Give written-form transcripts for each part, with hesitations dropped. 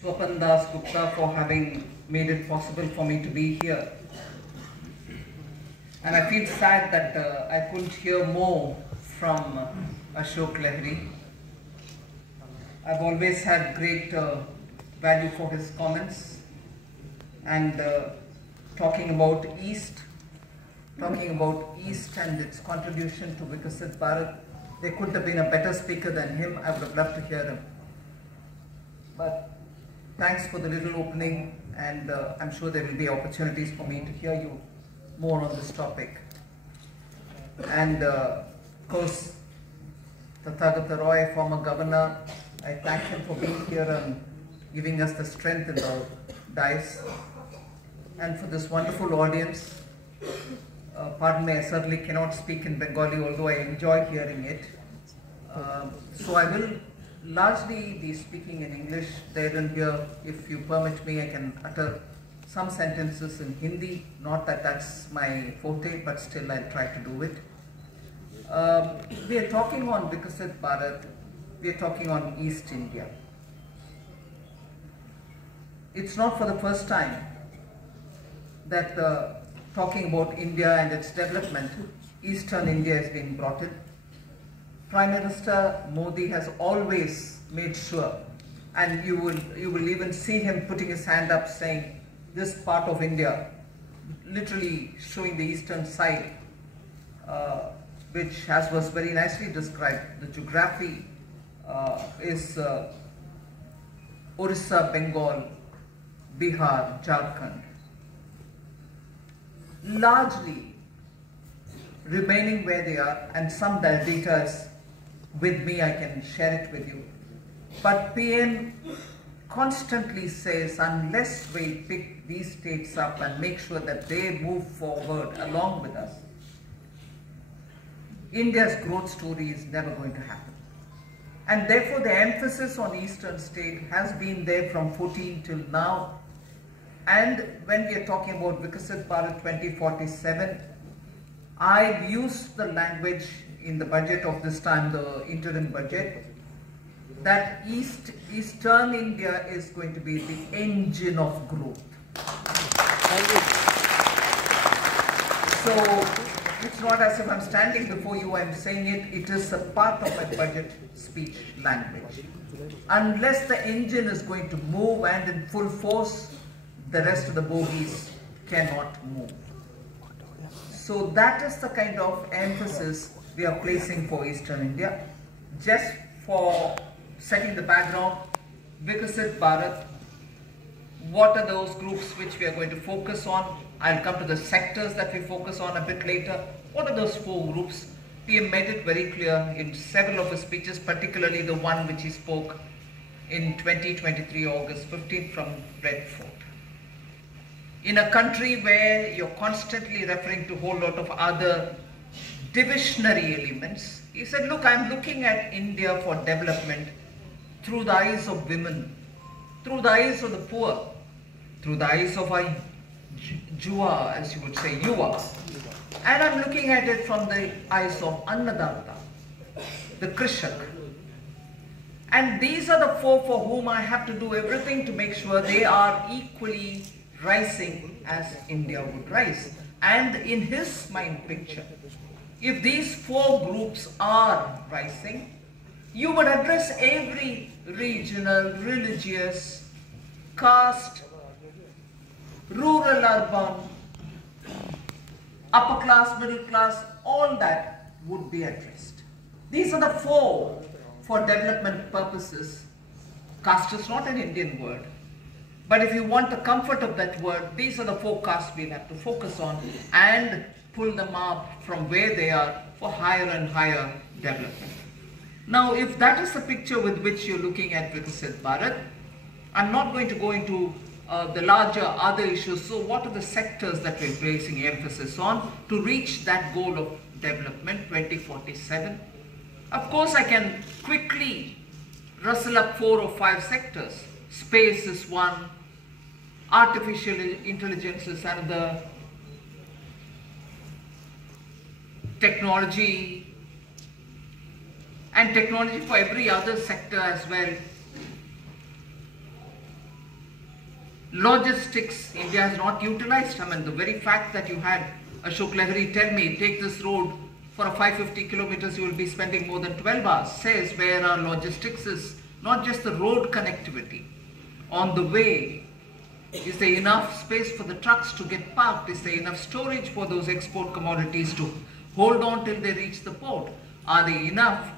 Swapan Das Gupta for having made it possible for me to be here. And I feel sad that I couldn't hear more from Ashok Lahiri. I've always had great value for his comments and talking about East and its contribution to Viksit Bharat. There couldn't have been a better speaker than him. I would have loved to hear him. But thanks for the little opening, and I'm sure there will be opportunities for me to hear you more on this topic. And of course, Tathagata Roy, former governor, I thank him for being here and giving us the strength in the dais. And for this wonderful audience, pardon me, I certainly cannot speak in Bengali, although I enjoy hearing it. So I will largely be speaking in English there and here. If you permit me, I can utter some sentences in Hindi. Not that that's my forte, but still I'll try to do it. We are talking on Viksit Bharat. We are talking on East India. It's not for the first time that talking about India and its development, Eastern India has been brought in. Prime Minister Modi has always made sure, and you will even see him putting his hand up saying, this part of India, literally showing the eastern side, which as was very nicely described, the geography is Orissa, Bengal, Bihar, Jharkhand. Largely remaining where they are, and some data is with me, I can share it with you. But PM constantly says, unless we pick these states up and make sure that they move forward along with us, India's growth story is never going to happen. And therefore the emphasis on eastern state has been there from 14 till now. And when we are talking about Viksit Bharat 2047, I've used the language in the budget of this time, the interim budget, that Eastern India is going to be the engine of growth. So it's not as if I'm standing before you, I'm saying it, it is a part of my budget speech language. Unless the engine is going to move and in full force, the rest of the bogies cannot move. So that is the kind of emphasis we are placing for Eastern India. Just for setting the background, Viksit Bharat, what are those groups which we are going to focus on? I'll come to the sectors that we focus on a bit later. What are those four groups? PM made it very clear in several of his speeches, particularly the one which he spoke in 2023, August 15th from Red Fort. In a country where you're constantly referring to a whole lot of other divisionary elements, he said, look, I'm looking at India for development through the eyes of women, through the eyes of the poor, through the eyes of our Jua, as you would say, Yuva. And I'm looking at it from the eyes of Annadatta, the Krishak. And these are the four for whom I have to do everything to make sure they are equally rising as India would rise. And in his mind picture, if these four groups are rising, you would address every regional, religious, caste, rural, urban, upper class, middle class, all that would be addressed. These are the four for development purposes. Caste is not an Indian word. But if you want the comfort of that word, these are the four castes we'll have to focus on and pull them up from where they are for higher and higher development. Now, if that is the picture with which you're looking at Viksit Bharat, I'm not going to go into the larger other issues. So what are the sectors that we're placing emphasis on to reach that goal of development 2047? Of course, I can quickly rustle up 4 or 5 sectors. Space is one, artificial intelligence is another, technology, and technology for every other sector as well. Logistics, India has not utilized. I mean, the very fact that you had Ashok Lahiri tell me, take this road for a 550 kilometers, you will be spending more than 12 hours, says where our logistics is not just the road connectivity. On the way, is there enough space for the trucks to get parked? Is there enough storage for those export commodities to hold on till they reach the port? Are there enough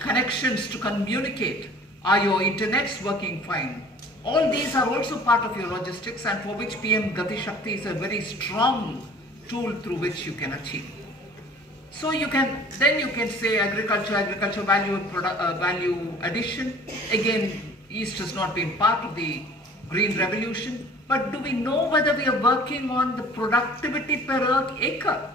connections to communicate? Are your internets working fine? All these are also part of your logistics, and for which PM Gati Shakti is a very strong tool through which you can achieve. So you can say agriculture value addition. Again, East has not been part of the Green Revolution, but do we know whether we are working on the productivity per acre?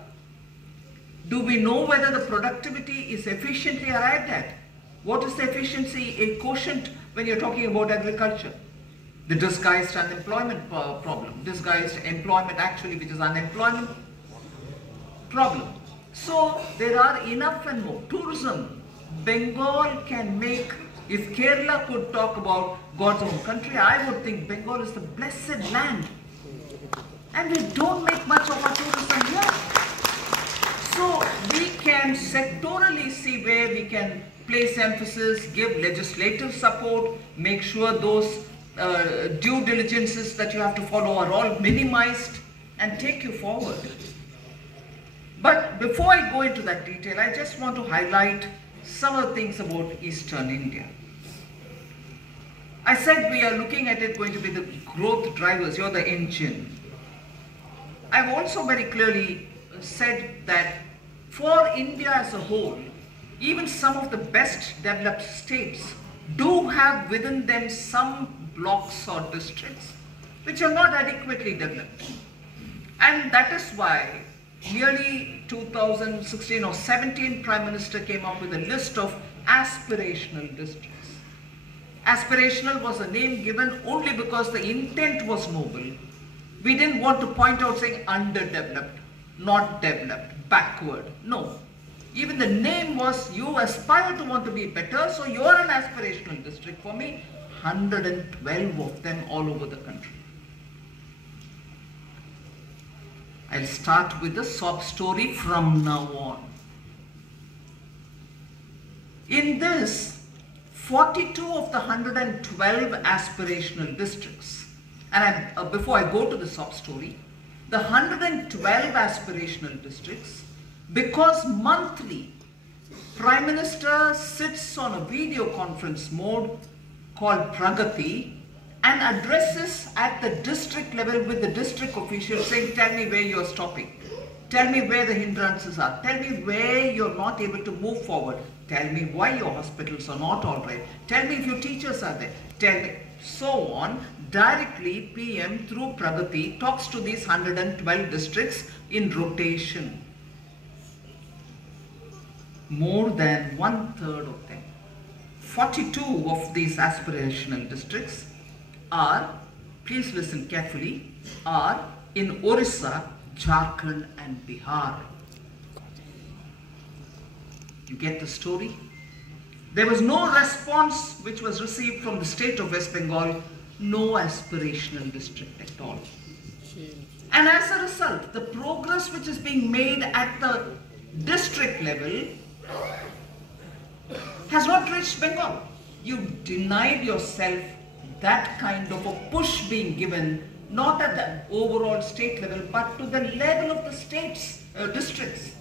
Do we know whether the productivity is efficiently arrived at? What is the efficiency, a quotient when you're talking about agriculture? The disguised unemployment problem, disguised employment actually, which is unemployment problem. So there are enough and more. Tourism, Bengal can make, if Kerala could talk about God's own country, I would think Bengal is the blessed land. And we don't make much of our tourism here. So we can sectorally see where we can place emphasis, give legislative support, make sure those due diligences that you have to follow are all minimized and take you forward. But before I go into that detail, I just want to highlight some of the things about Eastern India. I said we are looking at it going to be the growth drivers, you're the engine. I've also very clearly said that for India as a whole, even some of the best developed states do have within them some blocks or districts which are not adequately developed. And that is why nearly 2016 or 17 Prime Minister came up with a list of aspirational districts. Aspirational was a name given only because the intent was noble. We didn't want to point out saying underdeveloped, not developed, backward. No. Even the name was, you aspire to want to be better, so you're an aspirational district. For me, 112 of them all over the country. I'll start with the sob story from now on. In this, 42 of the 112 aspirational districts, and before I go to the sob story, the 112 aspirational districts, because monthly Prime Minister sits on a video conference mode called Pragati and addresses at the district level with the district officials saying, tell me where you're stopping, tell me where the hindrances are, tell me where you're not able to move forward, tell me why your hospitals are not all right, tell me if your teachers are there, tell me, so on. Directly PM through Pragati talks to these 112 districts in rotation. More than 1/3 of them, 42 of these aspirational districts are, please listen carefully, are in Orissa, Jharkhand and Bihar. You get the story? There was no response which was received from the state of West Bengal, no aspirational district at all. And as a result, the progress which is being made at the district level has not reached Bengal. You denied yourself that kind of a push being given, not at the overall state level, but to the level of the states, districts.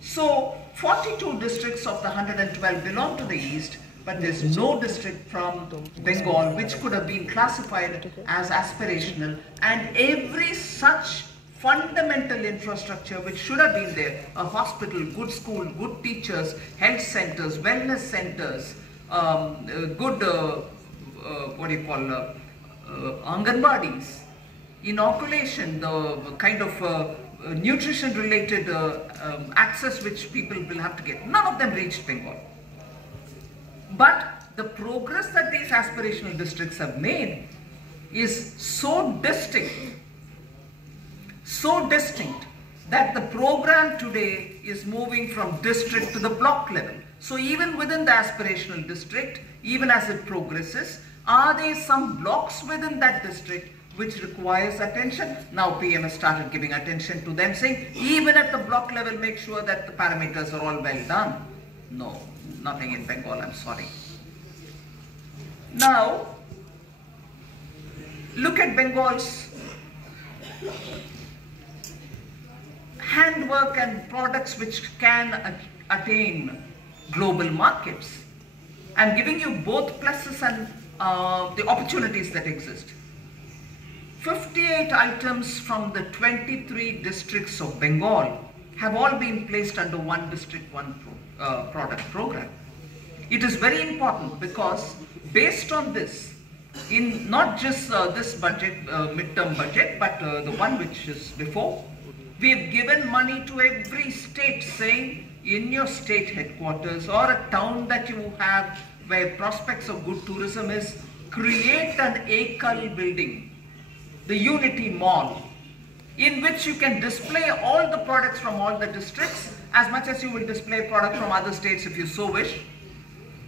So 42 districts of the 112 belong to the East, but there's no district from Bengal which could have been classified as aspirational, and every such fundamental infrastructure which should have been there, a hospital, good school, good teachers, health centers, wellness centers, good, Anganwadis, inoculation, the kind of nutrition related access which people will have to get. None of them reached Bengal. But the progress that these aspirational districts have made is so distinct that the program today is moving from district to the block level. So even within the aspirational district, even as it progresses, Are there some blocks within that district which requires attention? Now PM has started giving attention to them, saying even at the block level, make sure that the parameters are all well done. No, nothing in Bengal, I'm sorry. Now, look at Bengal's handwork and products which can attain global markets. I'm giving you both pluses and the opportunities that exist. 58 items from the 23 districts of Bengal have all been placed under one district, one product program. It is very important because based on this, in not just this budget, midterm budget, but the one which is before, we have given money to every state, saying in your state headquarters or a town that you have where prospects of good tourism is, create an Ekal building, the Unity Mall, in which you can display all the products from all the districts as much as you will display products from other states if you so wish.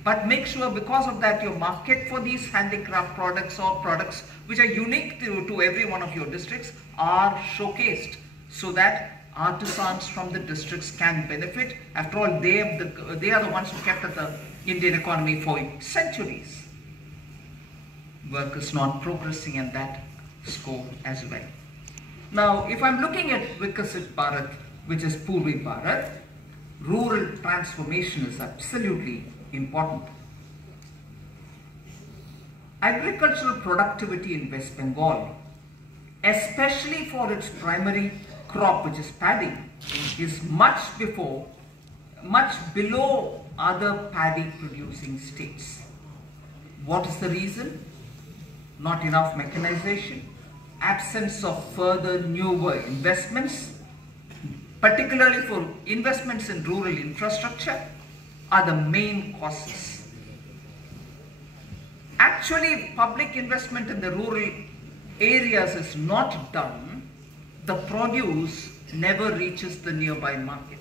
But make sure because of that your market for these handicraft products or products which are unique to every one of your districts are showcased so that artisans from the districts can benefit. After all, they are the ones who kept up the Indian economy for centuries. Work is not progressing in that scope as well. Now, if I'm looking at Viksit Bharat, which is Purvi Bharat, rural transformation is absolutely important. Agricultural productivity in West Bengal, especially for its primary crop, which is paddy, is much below other paddy producing states. What is the reason? Not enough mechanization, absence of further newer investments, particularly for investments in rural infrastructure, are the main causes. Actually, public investment in the rural areas is not done, the produce never reaches the nearby market.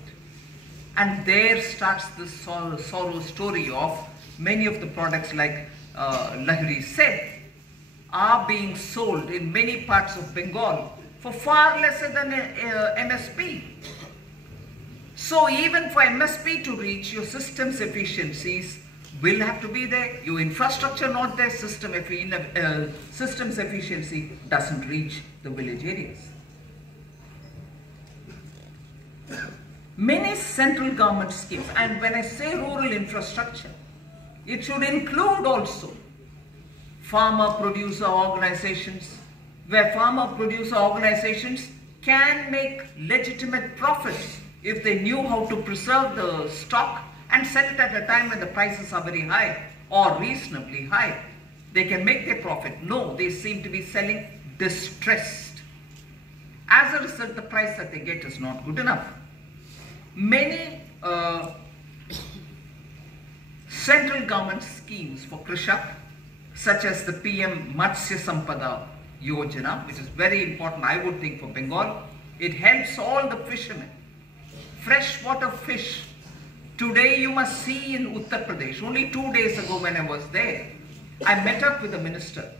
And there starts the sorrow story of many of the products, like Lahiri said, are being sold in many parts of Bengal for far lesser than MSP. So even for MSP to reach, your systems efficiencies will have to be there. Your infrastructure not there, systems efficiency doesn't reach the village areas. Many central government schemes, and when I say rural infrastructure, it should include also farmer-producer organizations, where farmer-producer organizations can make legitimate profits if they knew how to preserve the stock and sell it at a time when the prices are very high or reasonably high. They can make their profit. No, they seem to be selling distressed. As a result, the price that they get is not good enough. Many central government schemes for Krishak, such as the PM Matsya Sampada Yojana, which is very important, I would think, for Bengal. It helps all the fishermen. Freshwater fish. Today you must see in Uttar Pradesh, only 2 days ago when I was there, I met up with the minister.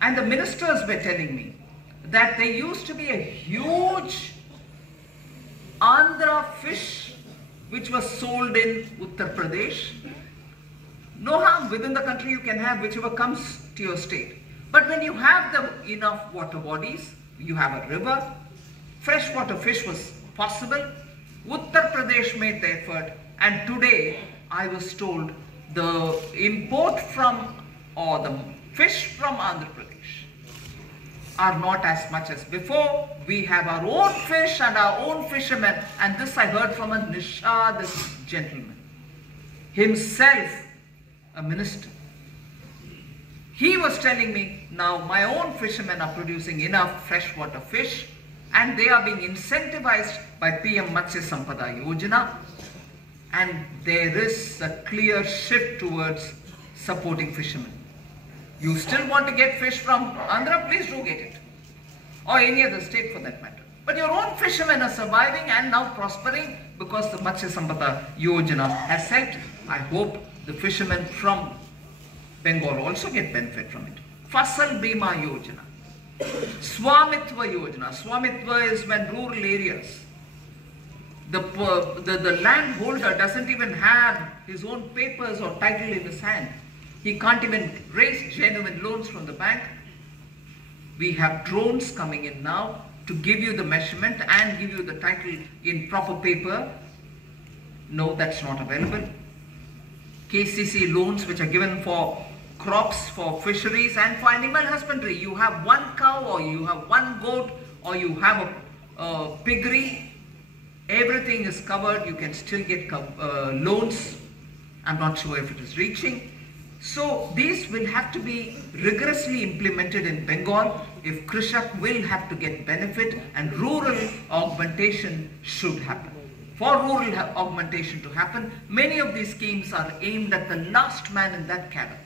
And the ministers were telling me that there used to be a huge Andhra fish which was sold in Uttar Pradesh. No harm, within the country you can have whichever comes to your state. But when you have enough water bodies, you have a river, freshwater fish was possible. Uttar Pradesh made the effort, and today I was told the import from, or the fish from Andhra Pradesh are not as much as before. We have our own fish and our own fishermen, and this I heard from a Nishad, this gentleman, himself a minister. He was telling me, now my own fishermen are producing enough freshwater fish and they are being incentivized by PM Matsya Sampada Yojana, and there is a clear shift towards supporting fishermen. You still want to get fish from Andhra, please do get it, or any other state for that matter. But your own fishermen are surviving and now prospering because the Matsya Sampada Yojana has helped. I hope the fishermen from Bengal also get benefit from it. Fasal Bima Yojana, Swamitva Yojana. Swamitva is when rural areas, the landholder doesn't even have his own papers or title in his hand. He can't even raise genuine loans from the bank. We have drones coming in now to give you the measurement and give you the title in proper paper. No, that's not available. KCC loans which are given for crops, for fisheries and for animal husbandry. You have one cow or you have one goat or you have a piggery. Everything is covered. You can still get loans. I'm not sure if it is reaching. So these will have to be rigorously implemented in Bengal if Krishak will have to get benefit, and rural augmentation should happen. For rural augmentation to happen, many of these schemes are aimed at the last man in that cabin.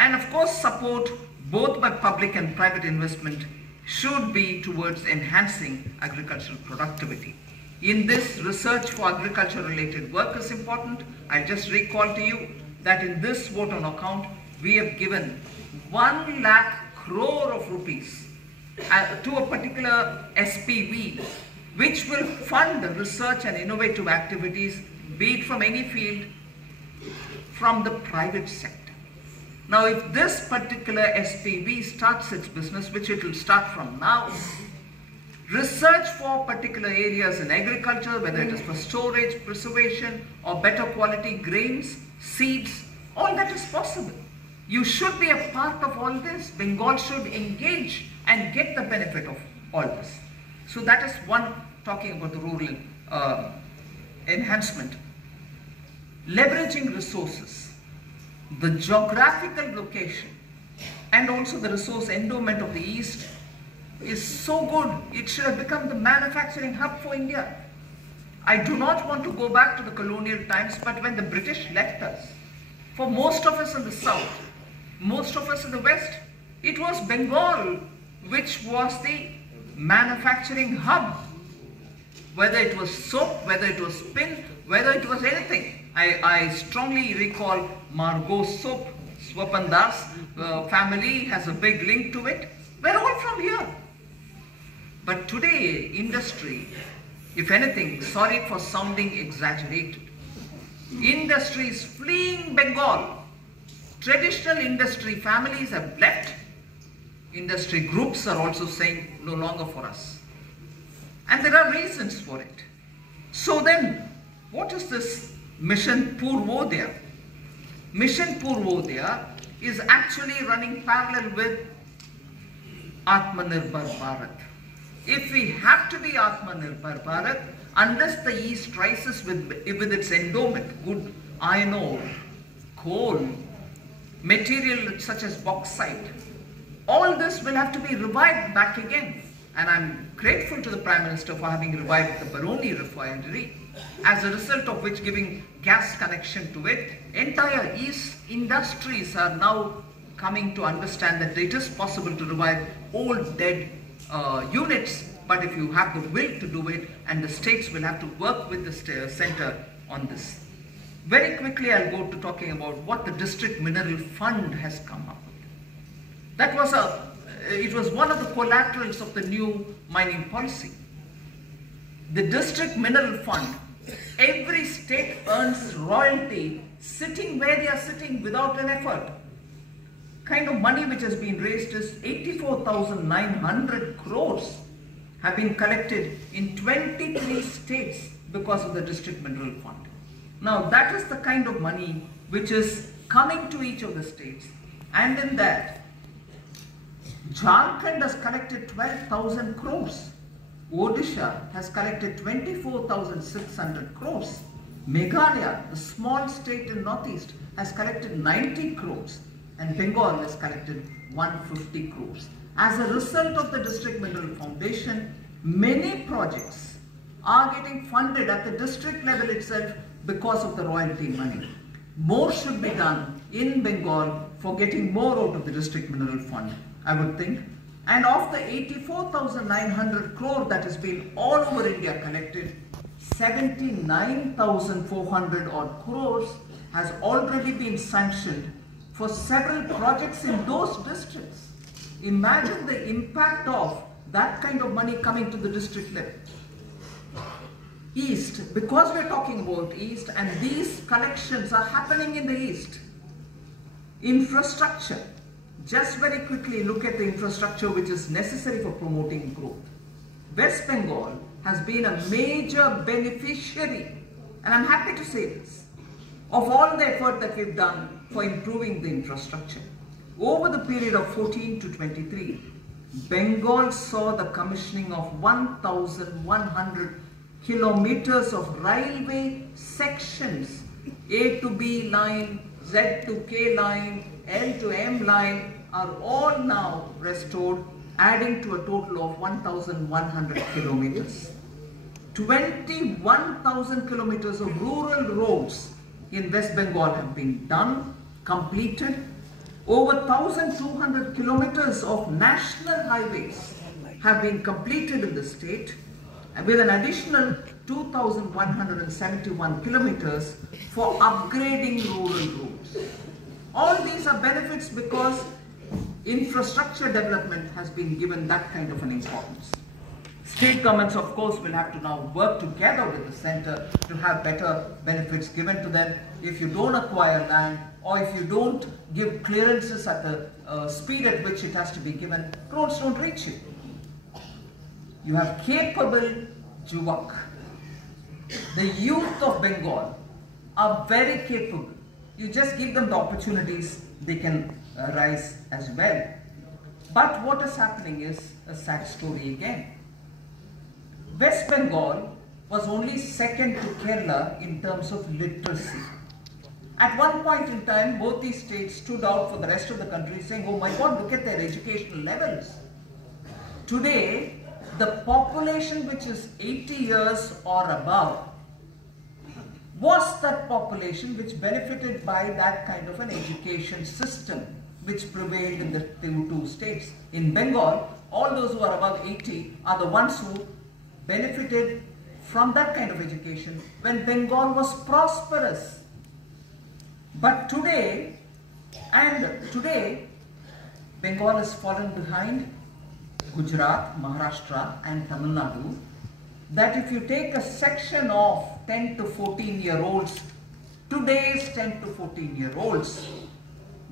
And of course, support both by public and private investment should be towards enhancing agricultural productivity. In this, research for agriculture related work is important. I just recall to you that in this vote on account, we have given 1 lakh crore of rupees to a particular SPV, which will fund the research and innovative activities, be it from any field, from the private sector. Now, if this particular SPV starts its business, which it will start from now, research for particular areas in agriculture, whether it is for storage, preservation, or better quality grains, seeds, all that is possible. You should be a part of all this. Bengal should engage and get the benefit of all this. So that is one, talking about the rural enhancement. Leveraging resources. The geographical location and also the resource endowment of the East is so good. It should have become the manufacturing hub for India. I do not want to go back to the colonial times, but when the British left us, for most of us in the South, most of us in the West, it was Bengal which was the manufacturing hub. Whether it was soap, whether it was spin, whether it was anything. I strongly recall Margot soap, Swapandas family has a big link to it. We're all from here. But today, industry, if anything, sorry for sounding exaggerated, industry is fleeing Bengal. Traditional industry families have left. Industry groups are also saying no longer for us. And there are reasons for it. So then, what is this Mission Purvodaya? Mission Purvodaya is actually running parallel with Atmanirbhar Bharat. If we have to be Atmanirbhar Bharat, unless the East rises with its endowment, good iron ore, coal, material such as bauxite, all this will have to be revived back again. And I'm grateful to the Prime Minister for having revived the Baroni refinery, as a result of which giving gas connection to it. Entire East industries are now coming to understand that it is possible to revive old dead units, but if you have the will to do it, and the states will have to work with the center on this. Very quickly I'll go to talking about what the District Mineral Fund has come up with. That was it was one of the collaterals of the new mining policy. The District Mineral Fund, every state earns royalty sitting where they are sitting without an effort. Kind of money which has been raised is 84,900 crores have been collected in 23 states because of the District Mineral Fund. Now that is the kind of money which is coming to each of the states, and in that Jharkhand has collected 12,000 crores. Odisha has collected 24,600 crores. Meghalaya, the small state in Northeast, has collected 90 crores. And Bengal has collected 150 crores. As a result of the District Mineral Foundation, many projects are getting funded at the district level itself because of the royalty money. More should be done in Bengal for getting more out of the District Mineral Fund, I would think. And of the 84,900 crore that has been all over India collected, 79,400 odd crores has already been sanctioned for several projects in those districts. Imagine the impact of that kind of money coming to the district level. East, because we're talking about East and these collections are happening in the East. Infrastructure. Just very quickly look at the infrastructure which is necessary for promoting growth. West Bengal has been a major beneficiary, and I'm happy to say this, of all the effort that we've done for improving the infrastructure. Over the period of 14 to 23, Bengal saw the commissioning of 1,100 kilometers of railway sections, A to B line, Z to K line, L to M line are all now restored, adding to a total of 1,100 kilometers. 21,000 kilometers of rural roads in West Bengal have been done, completed. Over 1,200 kilometers of national highways have been completed in the state, with an additional 2,171 kilometers for upgrading rural roads. All these are benefits because infrastructure development has been given that kind of an importance. State governments, of course, will have to now work together with the center to have better benefits given to them. If you don't acquire land or if you don't give clearances at the speed at which it has to be given, roads don't reach you. You have capable Juvak. The youth of Bengal are very capable. You just give them the opportunities, they can rise as well. But what is happening is a sad story again. West Bengal was only second to Kerala in terms of literacy. At one point in time, both these states stood out for the rest of the country saying, oh my God, look at their educational levels. Today, the population which is 80 years or above was that population which benefited by that kind of an education system which prevailed in the two states. In Bengal, all those who are above 80 are the ones who benefited from that kind of education when Bengal was prosperous. But today, Bengal has fallen behind Gujarat, Maharashtra and Tamil Nadu, that if you take a section of 10 to 14-year-olds, today's 10 to 14-year-olds,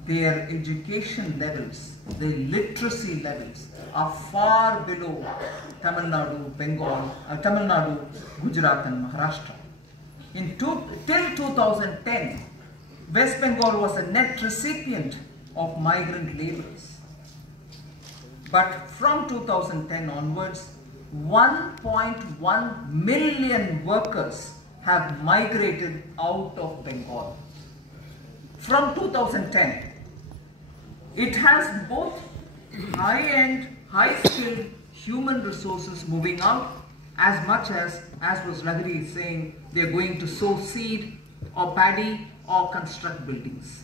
their education levels, their literacy levels are far below Tamil Nadu, Gujarat and Maharashtra. Till 2010, West Bengal was a net recipient of migrant laborers. But from 2010 onwards, 1.1 million workers have migrated out of Bengal. From 2010, it has both high-end, high-skilled human resources moving out as much as was Ragiri saying, they're going to sow seed or paddy or construct buildings.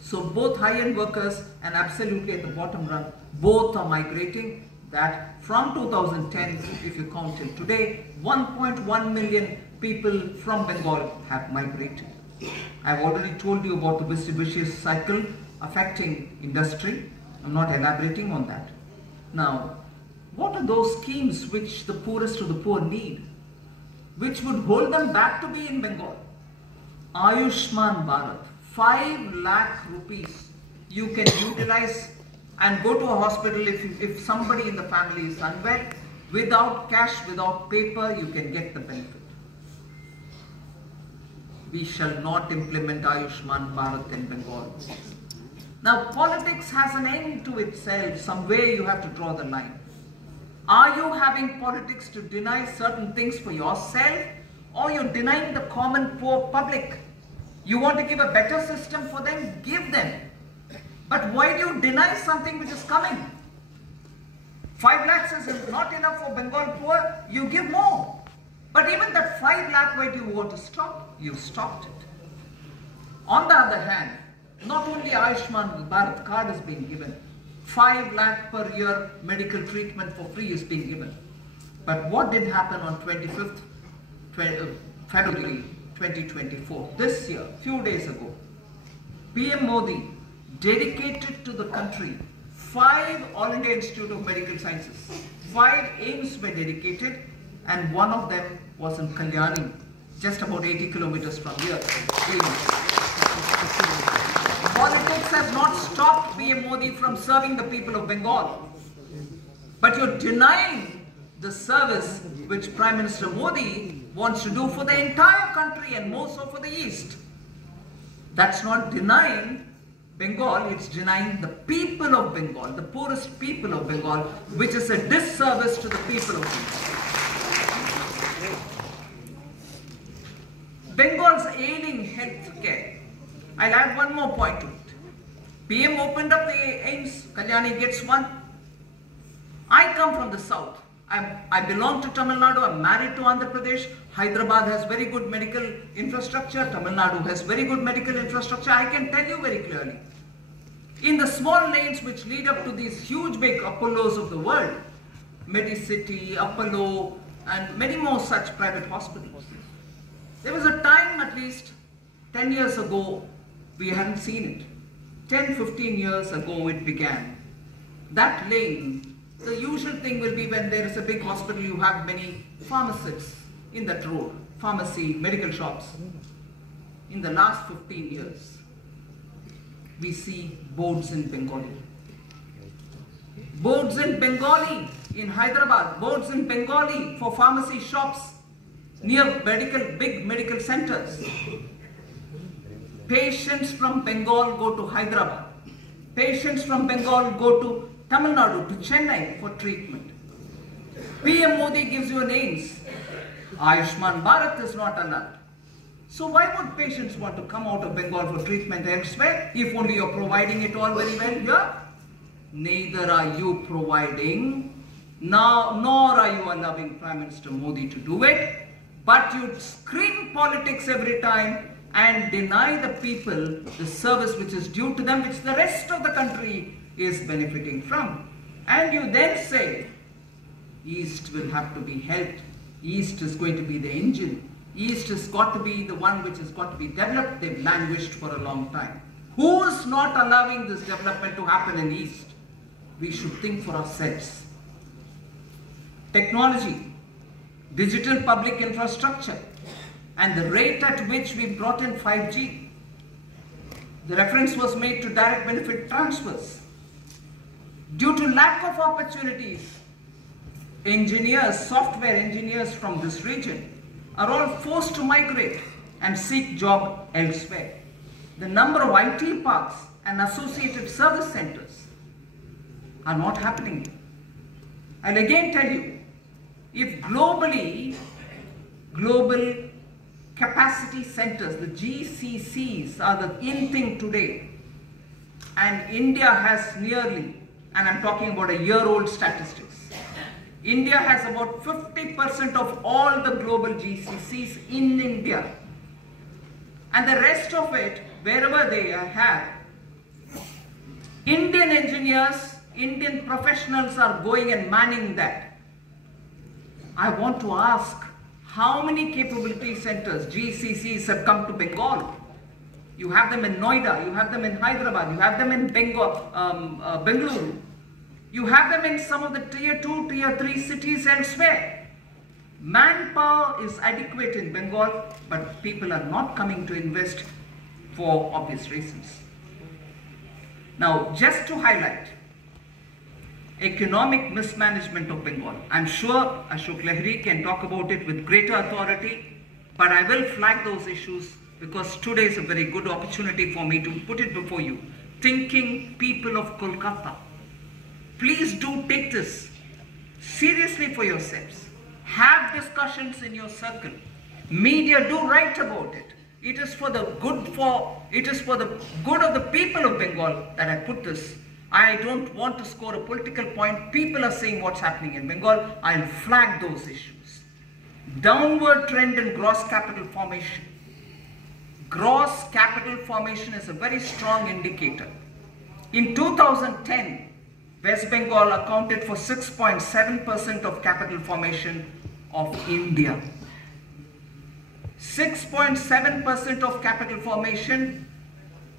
So both high-end workers and absolutely at the bottom run, both are migrating. That from 2010, if you count till today, 1.1 million people from Bengal have migrated. I've already told you about the vicious cycle affecting industry. I'm not elaborating on that. Now, what are those schemes which the poorest of the poor need, which would hold them back to be in Bengal? Ayushman Bharat, 5 lakh rupees you can utilize and go to a hospital if somebody in the family is unwell. Without cash, without paper, you can get the benefit. We shall not implement Ayushman Bharat in Bengal. Now, politics has an end to itself. Somewhere you have to draw the line. Are you having politics to deny certain things for yourself, or you're denying the common poor public? You want to give a better system for them? Give them. But why do you deny something which is coming? 5 lakhs is not enough for Bengal poor, you give more. But even that 5 lakh, why do you want to stop? You stopped it. On the other hand, not only Ayushman Bharat card is being given, 5 lakh per year medical treatment for free is being given. But what did happen on 25th February 2024. This year, few days ago, PM Modi dedicated to the country 5 All India Institute of Medical Sciences. 5 aims were dedicated, and one of them was in Kalyani, just about 80 kilometers from here. Politics has not stopped PM Modi from serving the people of Bengal. But you're denying the service which Prime Minister Modi wants to do for the entire country and more so for the East. That's not denying Bengal, it's denying the people of Bengal, the poorest people of Bengal, which is a disservice to the people of Bengal. Bengal's ailing health care. I'll add one more point to it. PM opened up the aims, Kalyani gets one. I come from the south. I belong to Tamil Nadu, I'm married to Andhra Pradesh. Hyderabad has very good medical infrastructure. Tamil Nadu has very good medical infrastructure. I can tell you very clearly. In the small lanes which lead up to these huge big Apollos of the world, Medicity, Apollo, and many more such private hospitals. There was a time, at least 10 years ago, we hadn't seen it. 10, 15 years ago it began. That lane, the usual thing will be when there is a big hospital, you have many pharmacists in that road, pharmacy, medical shops. In the last 15 years, we see boards in Bengali. Boards in Bengali in Hyderabad, boards in Bengali for pharmacy shops near big medical centers. Patients from Bengal go to Hyderabad. Patients from Bengal go to Tamil Nadu, to Chennai for treatment. PM Modi gives you names. Ayushman Bharat is not allowed. So why would patients want to come out of Bengal for treatment elsewhere if only you're providing it all very well here? Neither are you providing, nor are you allowing Prime Minister Modi to do it, but you scream politics every time and deny the people the service which is due to them, which the rest of the country is benefiting from. And you then say, East will have to be helped. East is going to be the engine. East has got to be the one which has got to be developed. They've languished for a long time. Who is not allowing this development to happen in East? We should think for ourselves. Technology, digital public infrastructure, and the rate at which we brought in 5G. The reference was made to direct benefit transfers. Due to lack of opportunities, engineers, software engineers from this region are all forced to migrate and seek job elsewhere. The number of IT parks and associated service centers are not happening. I'll again tell you, if global capacity centers, the GCCs, are the in thing today, and India has nearly, and I'm talking about a year-old statistics, India has about 50% of all the global GCCs in India, and the rest of it, wherever they have, Indian engineers, Indian professionals are going and manning that. I want to ask, how many capability centers, GCCs, have come to Bengal? You have them in Noida, you have them in Hyderabad, you have them in Bengaluru. You have them in some of the tier 2, tier 3 cities elsewhere. Manpower is adequate in Bengal, but people are not coming to invest for obvious reasons. Now, just to highlight economic mismanagement of Bengal, I'm sure Ashok Lahiri can talk about it with greater authority, but I will flag those issues because today is a very good opportunity for me to put it before you. Thinking people of Kolkata, please do take this seriously for yourselves. Have discussions in your circle. Media do write about it. It is for the good of the people of Bengal that I put this. I don't want to score a political point. People are saying what's happening in Bengal. I'll flag those issues. Downward trend in gross capital formation. Gross capital formation is a very strong indicator. In 2010, West Bengal accounted for 6.7% of capital formation of India. 6.7% of capital formation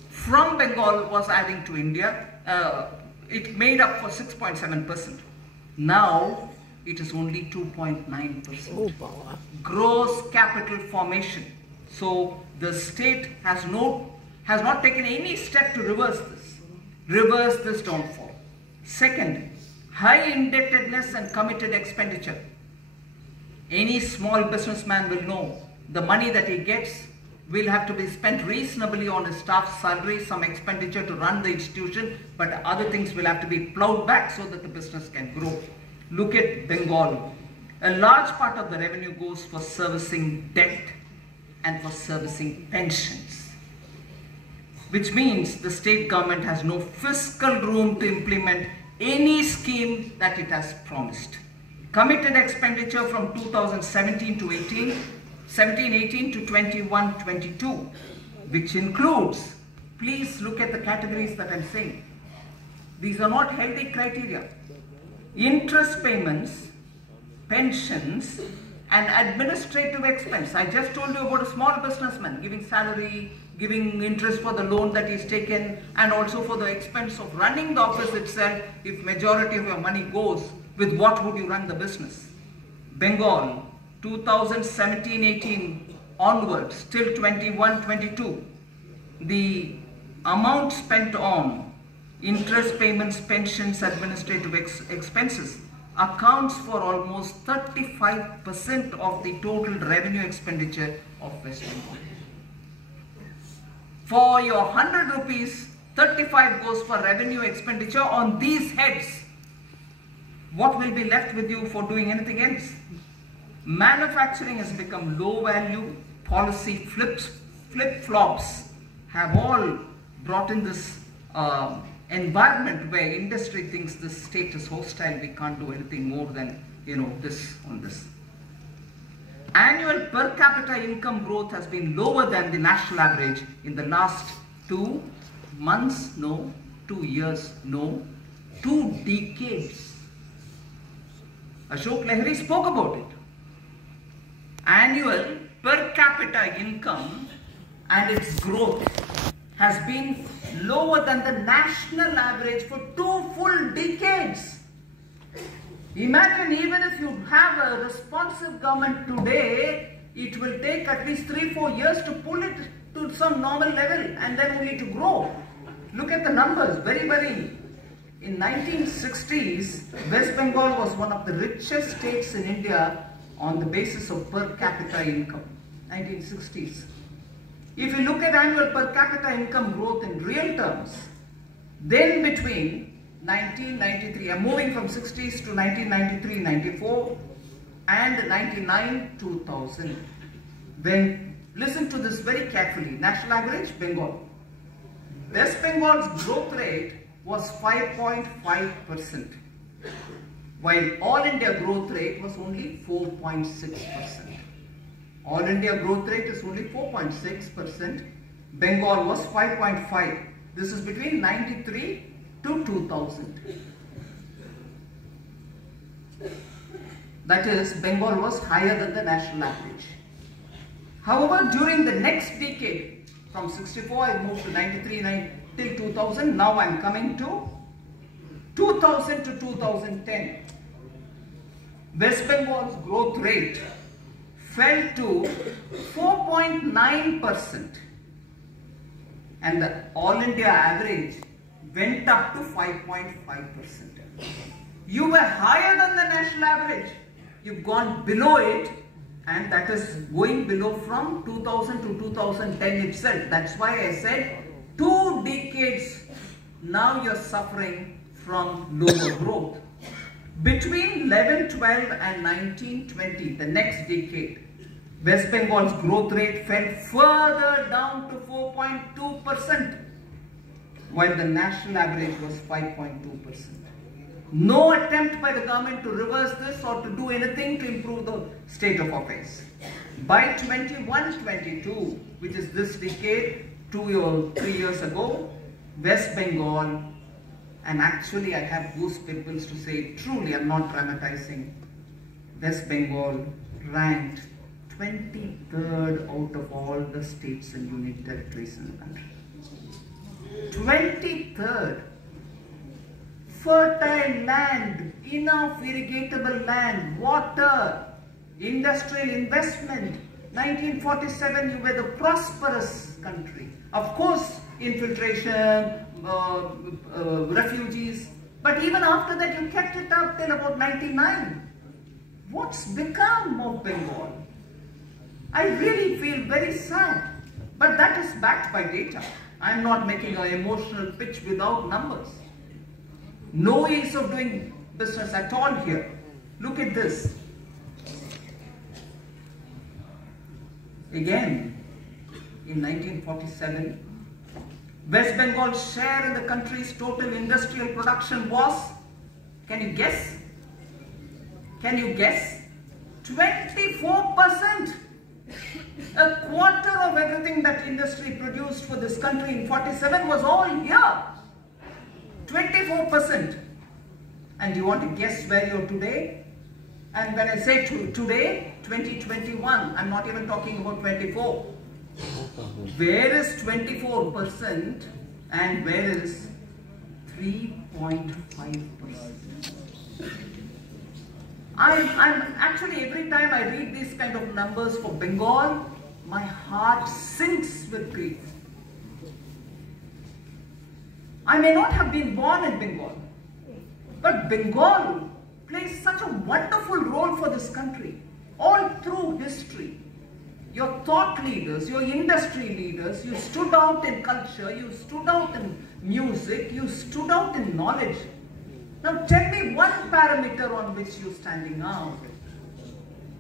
from Bengal was adding to India. It made up for 6.7%. Now it is only 2.9%. Oh, gross capital formation. So the state has not taken any step to reverse this downfall. Second, high indebtedness and committed expenditure. Any small businessman will know the money that he gets will have to be spent reasonably on his staff's salary, some expenditure to run the institution, but other things will have to be plowed back so that the business can grow. Look at Bengal. A large part of the revenue goes for servicing debt and for servicing pensions, which means the state government has no fiscal room to implement any scheme that it has promised. Committed expenditure from 2017 to 18 to 21-22, which includes, please look at the categories that I'm saying. These are not healthy criteria. Interest payments, pensions, and administrative expense. I just told you about a small businessman giving salary, giving interest for the loan that he's taken, and also for the expense of running the office itself. If majority of your money goes, with what would you run the business? Bengal, 2017-18 onwards till 21-22, the amount spent on interest payments, pensions, administrative expenses accounts for almost 35% of the total revenue expenditure of West Bengal. For your 100 rupees, 35 goes for revenue expenditure on these heads. What will be left with you for doing anything else? Manufacturing has become low value. Policy flip-flops have all brought in this environment where industry thinks the state is hostile, we can't do anything more than, this on this. Annual per capita income growth has been lower than the national average in the last 2 months, no, 2 years, no, 2 decades. Ashok Lahiri spoke about it. Annual per capita income and its growth has been lower than the national average for 2 full decades. Imagine, even if you have a responsive government today, it will take at least 3-4 years to pull it to some normal level and then only to grow. Look at the numbers, very. In 1960s, West Bengal was one of the richest states in India on the basis of per capita income. 1960s. If you look at annual per capita income growth in real terms, then between 1993, I'm moving from 60s to 1993-94 and 99-2000. Then listen to this very carefully. National average, Bengal. West Bengal's growth rate was 5.5%, while All India growth rate was only 4.6%. All India growth rate is only 4.6%. Bengal was 5.5. This is between 93 to 2000. That is, Bengal was higher than the national average. However, during the next decade, from 64 I moved to 93 till 2000. Now I am coming to 2000 to 2010. West Bengal's growth rate fell to 4.9% and the All India average went up to 5.5%. You were higher than the national average. You've gone below it, and that is going below from 2000 to 2010 itself. That's why I said 2 decades now you're suffering from lower growth. Between 11-12 and 19-20, the next decade, West Bengal's growth rate fell further down to 4.2%, while the national average was 5.2%. No attempt by the government to reverse this or to do anything to improve the state of affairs. By 21-22, which is this decade, 2 or 3 years ago, West Bengal, and actually I have goosebumps to say it truly, I'm not dramatizing, West Bengal ranked 23rd out of all the states and union territories in the country. 23rd. Fertile land, enough irrigatable land, water, industrial investment. 1947, you were the prosperous country. Of course, infiltration, refugees, but even after that, you kept it up till about 99. What's become of Bengal? I really feel very sad, but that is backed by data. I'm not making an emotional pitch without numbers. No ease of doing business at all here. Look at this. Again, in 1947, West Bengal's share in the country's total industrial production was, can you guess? Can you guess? 24%. A quarter of everything that industry produced for this country in 47 was all here. 24%. And you want to guess where you're today? And when I say today, 2021, I'm not even talking about 24. Where is 24% and where is 3.5%? I'm actually, every time I read these kind of numbers for Bengal, my heart sinks with grief. I may not have been born in Bengal, but Bengal plays such a wonderful role for this country, all through history. Your thought leaders, your industry leaders, you stood out in culture, you stood out in music, you stood out in knowledge. Now tell me one parameter on which you're standing out.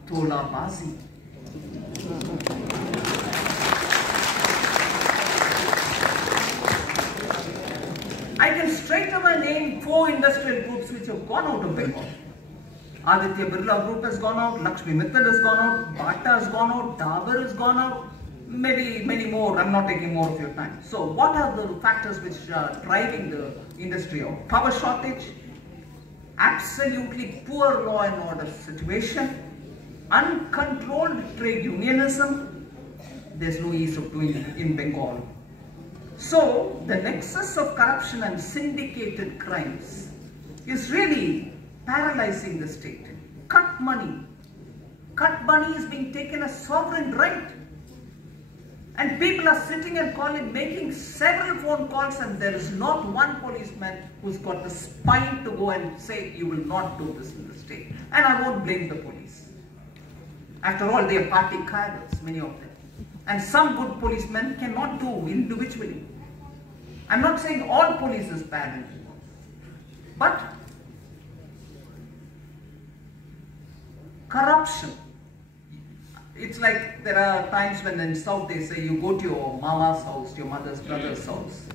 Thola Bazi. I can straight away name 4 industrial groups which have gone out of Bengal. Aditya Birla Group has gone out, Lakshmi Mittal has gone out, Bata has gone out, Dabur has gone out, maybe many more. I'm not taking more of your time. So what are the factors which are driving the industry out? Power shortage, absolutely poor law and order situation, uncontrolled trade unionism. There's no ease of doing it in Bengal. So the nexus of corruption and syndicated crimes is really paralyzing the state. Cut money. Cut money is being taken as sovereign right. And people are sitting and making several phone calls, and there is not one policeman who's got the spine to go and say, you will not do this in the state. And I won't blame the police. After all, they are party cadres, many of them. And some good policemen cannot do individually. I'm not saying all police is bad, but corruption. It's like there are times when in South they say you go to your mama's house, your mother's brother's house.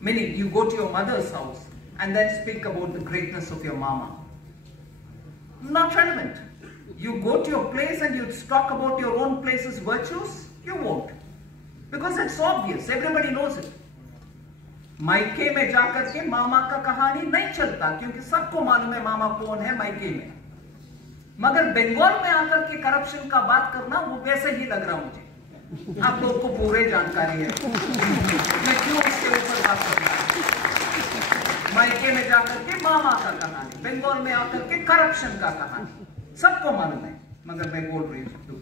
Meaning you go to your mother's house and then speak about the greatness of your mama. Not relevant. You go to your place and you talk about your own place's virtues, you won't. Because it's obvious, everybody knows it. मायके में जाकर के मामा का कहानी नहीं चलता, क्योंकि सबको मालूम है मामा कौन है मायके में. मगर बंगाल में आकर के करप्शन का बात करना वो वैसे ही लग रहा मुझे. आप लोग को पूरे जानकारी है, मैं क्यों इसके ऊपर बात कर रहा हूं. मायके में जाकर के मामा का कहानी, बंगाल में आकर के करप्शन का कहानी सबको मालूम है, मगर मैं बोल रही हूँ.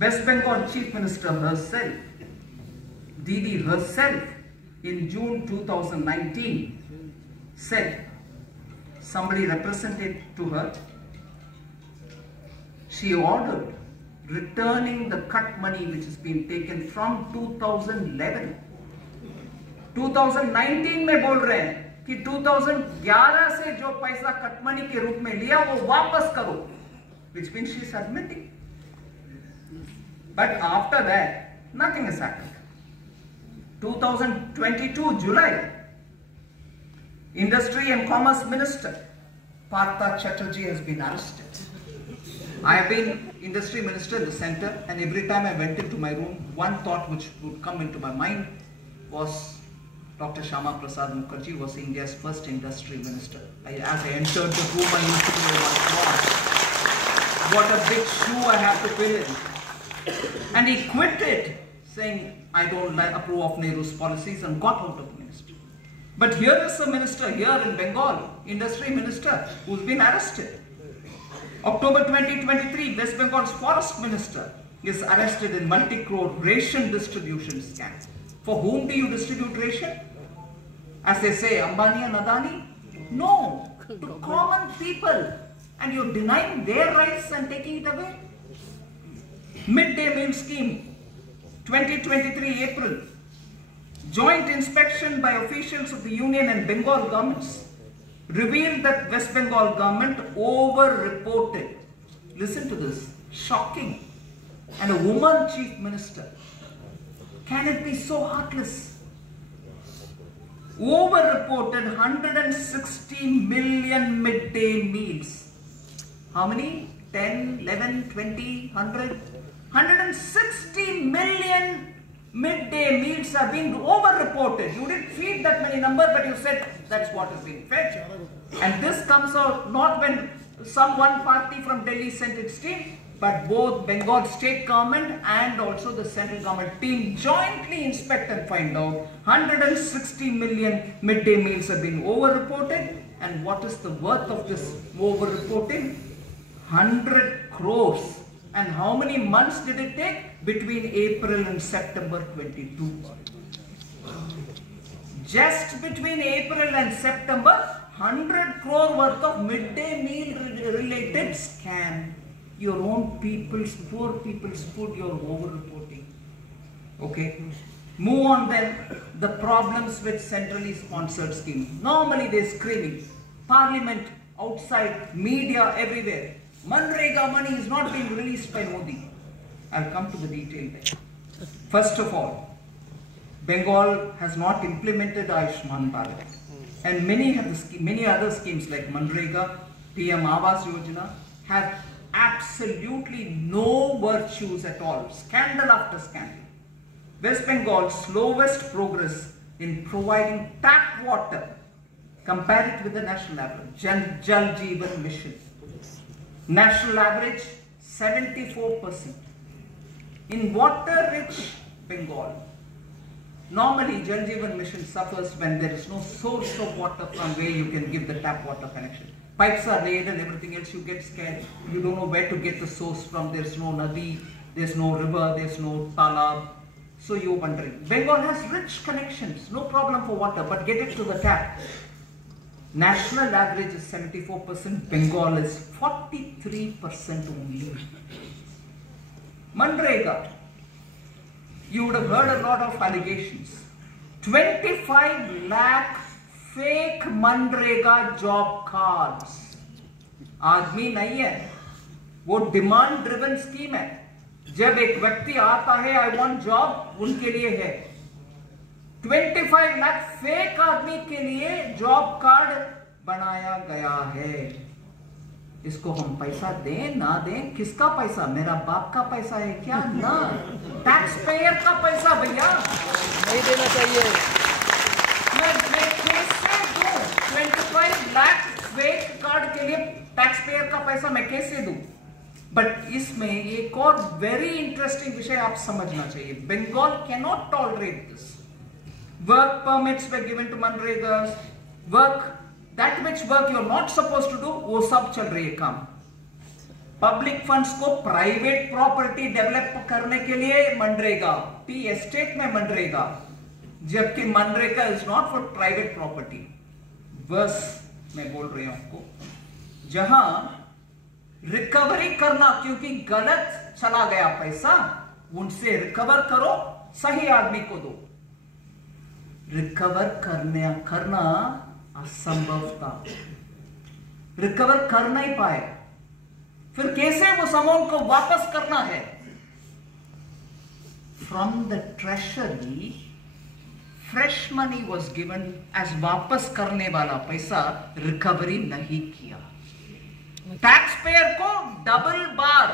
West Bengal Chief Minister herself, Didi herself, in June 2019 said, somebody represented to her, she ordered returning the cut money which has been taken from 2011. 2019 में बोल रहे हैं कि 2011 से जो पैसा कट मनी के रूप में लिया वो वापस करो, which means she is admitting. But after that, nothing has happened. 2022 July, Industry and Commerce Minister Partha Chatterjee has been arrested. I have been Industry Minister in the center, and every time I went into my room, one thought which would come into my mind was Dr. Shama Prasad Mukherjee was India's first Industry Minister. As I entered the room, I used to know what a big shoe I have to fill in. And he quit it, saying, I don't approve of Nehru's policies, and got out of the ministry. But here is a minister here in Bengal, industry minister, who's been arrested. October 2023, West Bengal's forest minister is arrested in multi-crore ration distribution scam. For whom do you distribute ration? As they say, Ambani and Adani? No, to common people. And you're denying their rights and taking it away? Midday meal scheme, 2023 April. Joint inspection by officials of the Union and Bengal governments revealed that West Bengal government over-reported. Listen to this, shocking. And a woman chief minister. Can it be so heartless? Over-reported 160 million midday meals. How many? 10, 11, 20, 100? 160 million midday meals are being over-reported. You didn't feed that many number, but you said that's what is being fed. And this comes out not when one party from Delhi sent its team, but both Bengal state government and also the central government team jointly inspect and find out 160 million midday meals have been over-reported. And what is the worth of this over-reporting? 100 crores. And how many months did it take? Between April and September 22. Just between April and September, 100 crore worth of midday meal related scam. Your own people's, poor people's food, you're over-reporting. Okay. Move on then. The problems with centrally sponsored schemes. Normally they're screaming. Parliament, outside, media, everywhere. Manrega money is not being released by Modi. I'll come to the detail there. First of all, Bengal has not implemented Ayushman Bharat. And many other schemes like Manrega, PM Awas Yojana have absolutely no virtues at all. Scandal after scandal. West Bengal's slowest progress in providing tap water. Compare it with the national average. Jal Jeevan Mission. National average 74%. In water-rich Bengal, normally Jal Jeevan Mission suffers when there is no source of water from where you can give the tap water connection. Pipes are laid and everything else, you get scared. You don't know where to get the source from. There's no nadi, there's no river, there's no talab. So you're wondering. Bengal has rich connections, no problem for water, but get it to the tap. National average is 74%, Bengal is 43% only. Manrega, you would have heard a lot of allegations. 25 lakh fake Manrega job cards. आदमी नहीं है, वो demand driven scheme है. जब एक व्यक्ति आता है, I want job, उनके लिए है. 25 लाख फेक आदमी के लिए जॉब कार्ड बनाया गया है. इसको हम पैसा दें ना दें, किसका पैसा? मेरा बाप का पैसा है क्या? ना, टैक्स पेयर का पैसा भैया, नहीं देना चाहिए. मैं कैसे दूं? 25 लाख फेक कार्ड के लिए टैक्स पेयर का पैसा मैं कैसे दूं? बट इसमें एक और वेरी इंटरेस्टिंग विषय आप समझना चाहिए. Bengal can not tolerate this. Work permits were given to Manregas. That which work you are not supposed to do, वो सब चल रही है काम. Public funds को private property develop करने के लिए Manrega, टी estate में Manrega, जबकि Manrega is not for private property. बस मैं बोल रही हूँ आपको, जहां रिकवरी करना, क्योंकि गलत चला गया पैसा, उनसे रिकवर करो, सही आदमी को दो. रिकवर करना असंभव था. रिकवर कर नहीं पाए. फिर कैसे वो अमाउंट को वापस करना है? From the treasury fresh money was given as वापस करने वाला पैसा. रिकवरी नहीं किया. टैक्स पेयर को डबल बार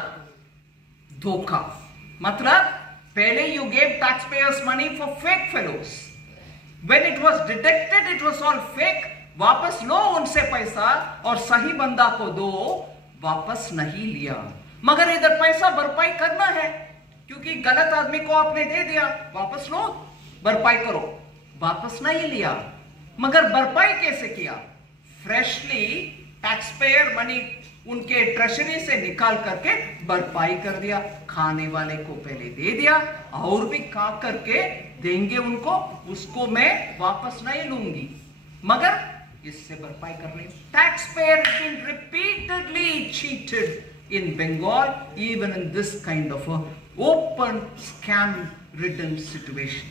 धोखा. मतलब पहले you gave tax payers money for fake fellows. When it was detected, it was all fake. वापस लो उनसे पैसा और सही बंदा को दो. वापस नहीं लिया. मगर इधर पैसा भरपाई करना है. क्योंकि गलत आदमी को आपने दे दिया, वापस लो, भरपाई करो। वापस नहीं लिया, मगर भरपाई कैसे किया? फ्रेशली टैक्स पेयर मनी उनके ट्रेजरी से निकाल करके भरपाई कर दिया। खाने वाले को पहले दे दिया, और भी खा करके देंगे उनको, उसको मैं वापस नहीं लूंगी, मगर इससे भरपाई कर रही। Tax payer has been repeatedly cheated in Bengal, even in this kind of a open scam-ridden situation.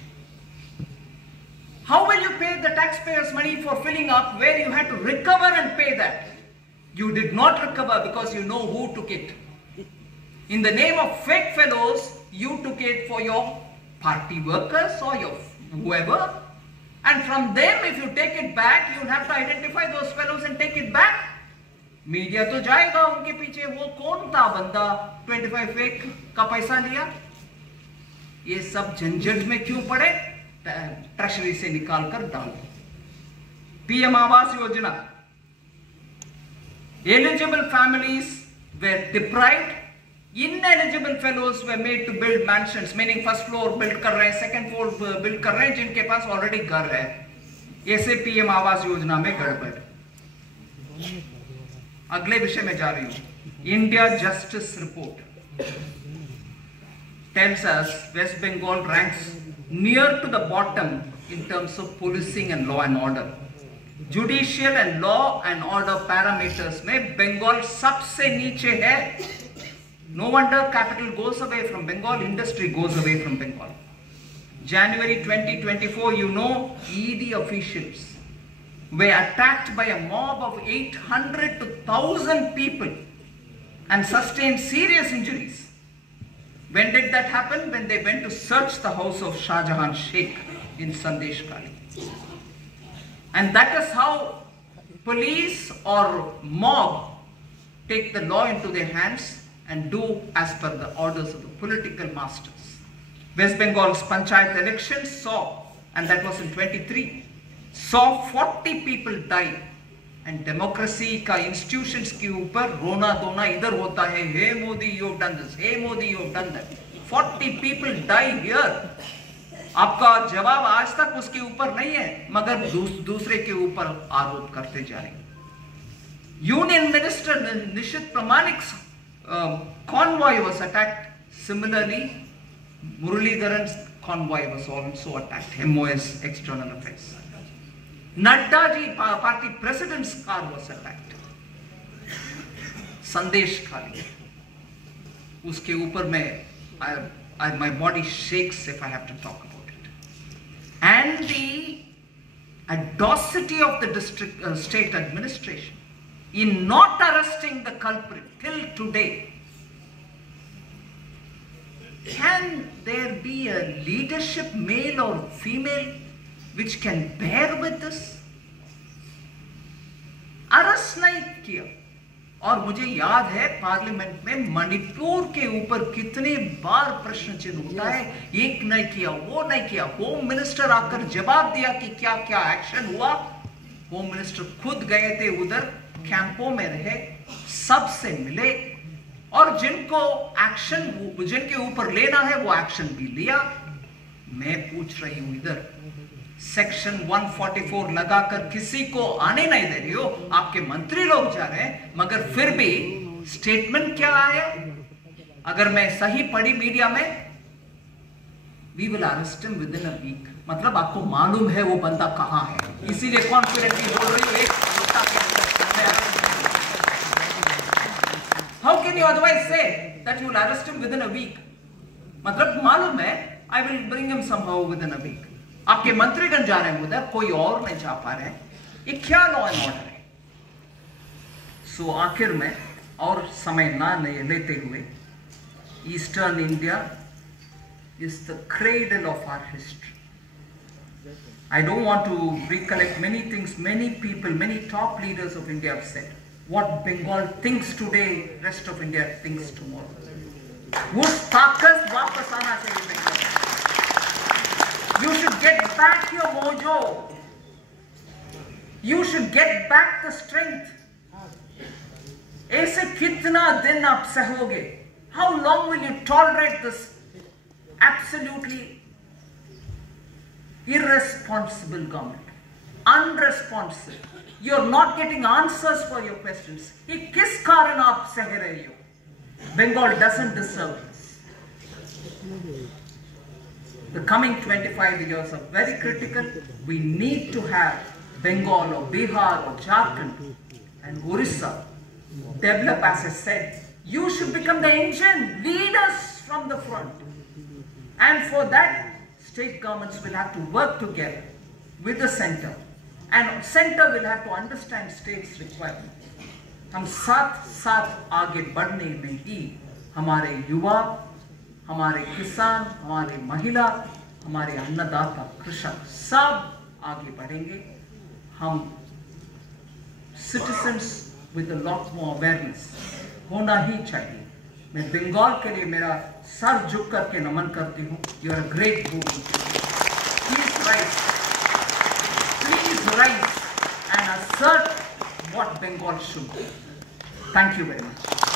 How will you pay the taxpayers' money for filling up where you had to recover and pay that? You did not recover because you know who took it. In the name of fake fellows, you took it for your party workers or your whoever. And from them, if you take it back, you'll have to identify those fellows and take it back. Media तो जाएगा उनके पीछे, वो कौन था बंदा 25 fake का पैसा लिया। ये सब झंझट में क्यों पड़े? ट्रेजरी से निकालकर डाल। PM Awas Yojana, eligible families were deprived, ineligible fellows were made to build mansions, meaning first floor build कर रहे हैं, second floor build कर रहे हैं, जिनके पास already घर है। ऐसे पीएम आवास योजना में गड़बड़। अगले विषय में जा रही हूं। India justice report tells us West Bengal ranks near to the bottom in terms of policing and law and order. Judicial and law and order parameters में बंगाल सबसे नीचे है। No wonder capital goes away from Bengal, industry goes away from Bengal. January 2024, you know, ED officials were attacked by a mob of 800 to 1,000 people and sustained serious injuries. When did that happen? When they went to search the house of Shah Jahan Sheikh in Sandesh Kali. And that is how police or mob take the law into their hands and do as per the orders of the political masters. West Bengal's Panchayat elections saw, and that was in 23, saw 40 people die. And democracy का institutions के ऊपर रोना धोना इधर होता है, hey Modi you've done this, hey Modi you've done that. 40 people die here. आपका जवाब आज तक उसके ऊपर नहीं है, मगर दूसरे के ऊपर आरोप करते जा रहे हैं। Union Minister Nishit Pramanik's convoy was attacked. Similarly, Muralidharan's convoy was also attacked. MOS External Affairs. Nadda ji party president's car was attacked. Sandesh Kali. उसके ऊपर मैं my body shakes if I have to talk about it. And the audacity of the district state administration in not arresting the culprit till today. Can there be a leadership, male or female, which can bear with this? Arrest नहीं किया। और मुझे याद है parliament में मणिपुर के ऊपर कितने बार प्रश्न चिन्ह होता है, एक नहीं किया, वो नहीं किया। होम मिनिस्टर आकर जवाब दिया कि क्या क्या एक्शन हुआ। होम मिनिस्टर खुद गए थे उधर, कैंपों में रहे, सबसे मिले, और जिनको एक्शन, जिनके ऊपर लेना है वो एक्शन भी लिया। मैं पूछ रही हूं इधर सेक्शन 144 लगाकर किसी को आने नहीं दे रही हो, आपके मंत्री लोग जा रहे हैं, मगर फिर भी स्टेटमेंट क्या आया? अगर मैं सही पढ़ी मीडिया में, we will arrest him within a week. मतलब आपको मालूम है वो बंदा कहां है, इसीलिए कॉन्फिडेंटली बोल रही हूं। हाउ कैन यू अदरवाइज से that you will arrest him within a week? मतलब मालूम है I will bring him somehow within a week. आपके मंत्रीगण जा रहे हैं उधर, कोई और नहीं जा पा रहे हैं। ये क्या लॉ एंड ऑर्डर है? सो आखिर में, और समय ना लेते हुए, eastern India is the cradle of our history. I don't want to recollect many things, many people, many top leaders of India have said. What Bengal thinks today, rest of India thinks tomorrow. वो ताकत वापस आना चाहिए Bengal. You should get back your mojo. You should get back the strength. ऐसे कितना दिन आप सहोगे? How long will you tolerate this absolutely irresponsible government, unresponsive. You're not getting answers for your questions. Ye kis karan aap seh rahe ho? Bengal doesn't deserve this. The coming 25 years are very critical. We need to have Bengal or Bihar or Jharkhand and Orissa develop, as I said. You should become the engine, lead us from the front. And for that, state governments will have to work together with the center. And center will have to understand states' requirement. हम साथ साथ आगे बढ़ने में ही हमारे युवा, हमारे किसान, हमारे महिला, हमारे अन्नदाता, कृषक सब आगे बढ़ेंगे. हम citizens with a lot more awareness होना ही चाहिए. मैं बंगाल के लिए मेरा सर झुक करके नमन करती हूँ. You are a great woman. Please rise and assert what Bengal should be. Thank you very much.